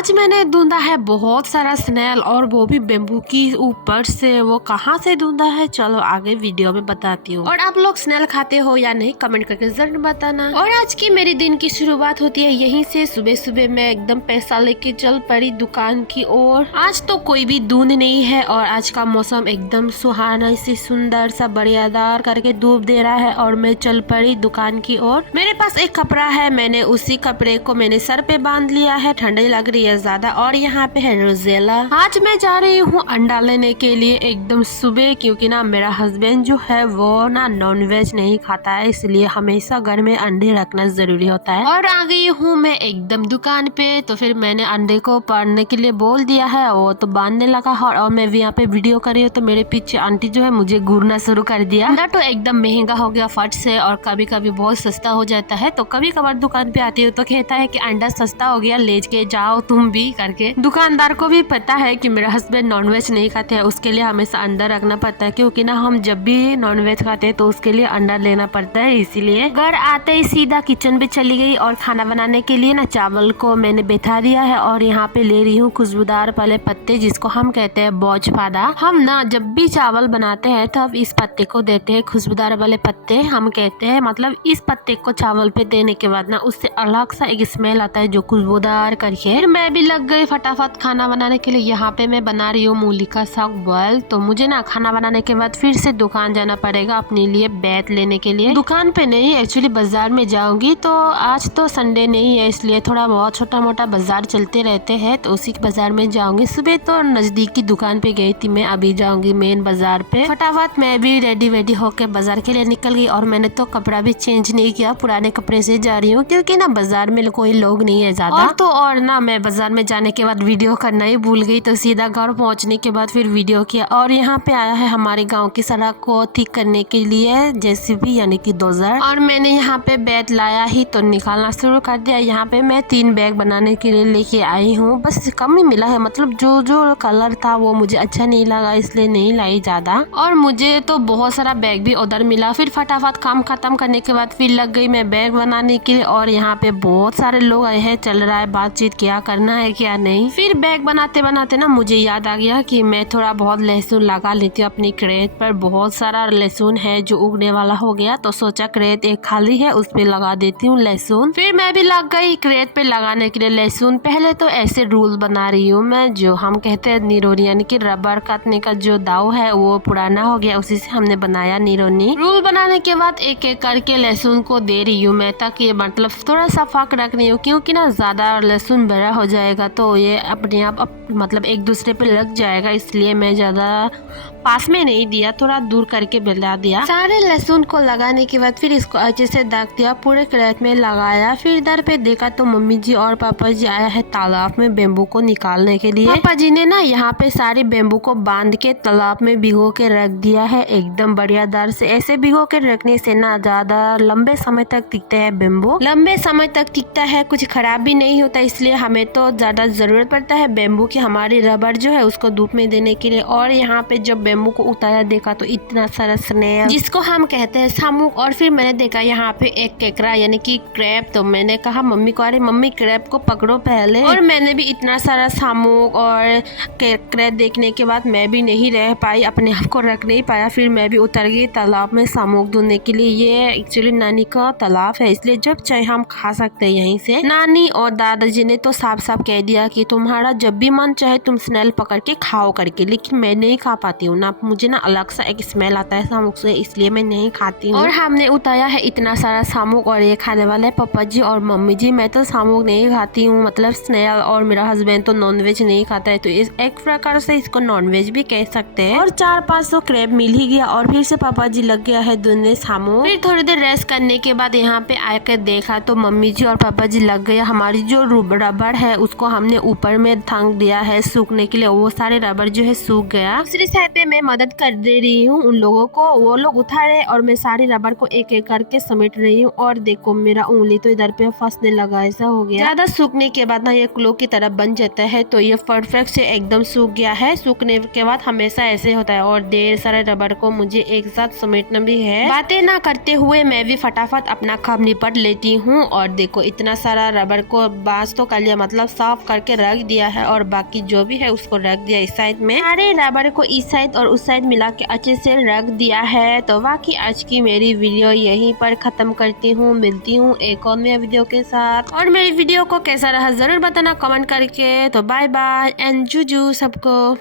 आज मैंने ढूंढा है बहुत सारा स्नेल और वो भी बेम्बू की ऊपर से। वो कहाँ से ढूंढा है चलो आगे वीडियो में बताती हूँ। और आप लोग स्नेल खाते हो या नहीं कमेंट करके जरूर बताना। और आज की मेरी दिन की शुरुआत होती है यहीं से। सुबह सुबह मैं एकदम पैसा लेके चल पड़ी दुकान की ओर। आज तो कोई भी धुंध नहीं है और आज का मौसम एकदम सुहाना सी सुंदर सा बढ़ियादार करके धूप दे रहा है। और मैं चल पड़ी दुकान की ओर। मेरे पास एक कपड़ा है, मैंने उसी कपड़े को मैंने सर पे बांध लिया है, ठंडी लग रही है ज्यादा। और यहाँ पे है रोजेला। आज मैं जा रही हूँ अंडा लेने के लिए एकदम सुबह, क्योंकि ना मेरा हस्बैंड जो है वो ना नॉनवेज नहीं खाता है, इसलिए हमेशा घर में अंडे रखना जरूरी होता है। और आ गई हूँ मैं एकदम दुकान पे। तो फिर मैंने अंडे को पड़ने के लिए बोल दिया है, वो तो बांधने लगा। और मैं भी यहाँ पे वीडियो कर रही हूँ तो मेरे पीछे आंटी जो है मुझे घूरना शुरू कर दिया। अंडा तो एकदम महंगा हो गया फट से, और कभी कभी बहुत सस्ता हो जाता है। तो कभी कभार दुकान पे आती हूँ तो कहता है कि अंडा सस्ता हो गया, ले के जाओ तुम भी करके। दुकानदार को भी पता है कि मेरा हस्बैंड नॉनवेज नहीं खाते हैं, उसके लिए हमेशा अंडा रखना पड़ता है, क्योंकि ना हम जब भी नॉनवेज खाते हैं तो उसके लिए अंडा लेना पड़ता है। इसीलिए घर आते ही सीधा किचन पे चली गई और खाना बनाने के लिए ना चावल को मैंने बैठा दिया है। और यहाँ पे ले रही हूँ खुशबूदार वाले पत्ते, जिसको हम कहते हैं बोजपादा। हम ना जब भी चावल बनाते हैं तब इस पत्ते को देते हैं, खुशबूदार वाले पत्ते हम कहते हैं। मतलब इस पत्ते को चावल पे देने के बाद ना उससे अलग सा एक स्मेल आता है जो खुशबूदार करके। मैं भी लग गई फटाफट खाना बनाने के लिए। यहाँ पे मैं बना रही हूँ मूली का साग बॉयल। तो मुझे ना खाना बनाने के बाद फिर से दुकान जाना पड़ेगा अपने लिए बैट लेने के लिए। दुकान पे नहीं, एक्चुअली बाजार में जाऊंगी। तो आज तो संडे नहीं है, इसलिए थोड़ा बहुत छोटा मोटा बाजार चलते रहते हैं, तो उसी बाजार में जाऊंगी। सुबह तो नजदीक की दुकान पे गई थी मैं, अभी जाऊंगी मेन बाजार पे। फटाफट मैं भी रेडी वेडी होके बाजार के लिए निकल गई। और मैंने तो कपड़ा भी चेंज नहीं किया, पुराने कपड़े से जा रही हूँ, क्योंकि ना बाजार में कोई लोग नहीं है ज्यादा। और ना मैं बाजार में जाने के बाद वीडियो करना ही भूल गई, तो सीधा घर पहुंचने के बाद फिर वीडियो किया। और यहाँ पे आया है हमारे गांव की सड़क को ठीक करने के लिए जेसीबी यानी कि डोजर। और मैंने यहाँ पे बैग लाया ही तो निकालना शुरू कर दिया। यहाँ पे मैं 3 बैग बनाने के लिए लेके आई हूँ, बस कम ही मिला है। मतलब जो जो कलर था वो मुझे अच्छा नहीं लगा, इसलिए नहीं लाई ज्यादा। और मुझे तो बहुत सारा बैग भी उधर मिला। फिर फटाफट काम खत्म करने के बाद फिर लग गई मैं बैग बनाने के लिए। और यहाँ पे बहुत सारे लोग आए हैं, चल रहा है बातचीत क्या करना है क्या नहीं। फिर बैग बनाते बनाते ना मुझे याद आ गया कि मैं थोड़ा बहुत लहसुन लगा लेती हूँ अपनी क्रेट पर। बहुत सारा लहसुन है जो उगने वाला हो गया, तो सोचा क्रेट एक खाली है उस पे लगा देती हूँ लहसुन। फिर मैं भी लग गई क्रेट पे लगाने के लिए लहसुन। पहले तो ऐसे रूल बना रही हूँ मैं, जो हम कहते हैं निरोनी, यानी कि रबर काटने का जो दाव है वो पुराना हो गया, उसी से हमने बनाया निरोनी। रूल बनाने के बाद एक एक करके लहसुन को दे रही हूँ मैं, ताकि मतलब थोड़ा सा फाक रख रही हूँ, क्योंकि ना ज्यादा लहसुन बड़ा हो जाएगा तो ये अपने आप मतलब एक दूसरे पे लग जाएगा, इसलिए मैं ज्यादा पास में नहीं दिया, थोड़ा दूर करके मिला दिया। सारे लहसुन को लगाने के बाद फिर इसको अच्छे से ढक दिया, पूरे क्रेट में लगाया। फिर इधर पे देखा तो मम्मी जी और पापा जी आया है तालाब में बेम्बू को निकालने के लिए। पापा जी ने ना यहाँ पे सारे बेम्बू को बांध के तालाब में भिगो के रख दिया है एकदम बढ़िया दर से। ऐसे भिगो के रखने से ना ज्यादा लंबे समय तक टिकते हैं बेम्बू, लंबे समय तक टिकता है, कुछ खराब भी नहीं होता। इसलिए हमें तो ज्यादा जरूरत पड़ता है बेम्बू की, हमारी रबर जो है उसको धूप में देने के लिए। और यहाँ पे जब बेम्बू को उतारा देखा तो इतना सारा स्नेल, जिसको हम कहते हैं शामुक। और फिर मैंने देखा यहाँ पे एक केकड़ा यानी कि क्रैब। तो मैंने कहा मम्मी को, अरे मम्मी क्रैब को पकड़ो पहले। और मैंने भी इतना सारा शामुक और क्रैब देखने के बाद मैं भी नहीं रह पाई, अपने आप को रख नहीं पाया। फिर मैं भी उतर गई तालाब में शामुक ढूंढने के लिए। ये एक्चुअली नानी का तालाब है, इसलिए जब चाहे हम खा सकते हैं यहीं से। नानी और दादाजी ने तो साफ साफ कह दिया कि तुम्हारा जब भी मन चाहे तुम स्नेल पकड़ के खाओ करके, लेकिन मैं नहीं खा पाती हूँ ना, मुझे ना अलग सा एक स्मेल आता है शामुक से, इसलिए मैं नहीं खाती हूँ। और हमने उतारा है इतना सारा शामुक, और ये खाने वाले पापा जी और मम्मी जी। मैं तो शामुक नहीं खाती हूँ, मतलब स्नेल, और मेरा हस्बैंड तो नॉनवेज नहीं खाता है, तो इस एक प्रकार से इसको नॉनवेज भी कह सकते हैं। और 400-500 क्रैब मिल ही गया। और फिर से पापा जी लग गया है ढूंढने शामुक। फिर थोड़ी देर रेस्ट करने के बाद यहाँ पे आकर देखा तो मम्मी जी और पापा जी लग गया, हमारी जो रबर है उसको हमने ऊपर में थंग दिया है सूखने के लिए, वो सारे रबर जो है सूख गया। दूसरी साइड पे मैं मदद कर दे रही हूँ उन लोगों को, वो लोग उठा रहे और मैं सारी रबर को एक एक करके समेट रही हूँ। और देखो मेरा उंगली तो इधर पे फंसने लगा, ऐसा हो गया। ज्यादा सूखने के बाद ना ये क्लो की तरह बन जाता है, तो ये परफेक्ट से एकदम सूख गया है। सूखने के बाद हमेशा ऐसे होता है। और ढेर सारे रबर को मुझे एक साथ समेटना भी है। बातें ना करते हुए मैं भी फटाफट अपना काम निपट लेती हूँ। और देखो इतना सारा रबर को बांस तो कर लिया, मतलब साफ करके रख दिया है और बाकी जो भी है उसको रख दिया इस साइड में। सारे रबर को इस साइड और उस साइड मिला के अच्छे से रख दिया है। तो बाकी आज की मेरी वीडियो यहीं पर खत्म करती हूँ। मिलती हूँ एक और नया वीडियो के साथ, और मेरी वीडियो को कैसा रहा जरूर बताना कमेंट करके। तो बाय बाय एंड जूजू सबको।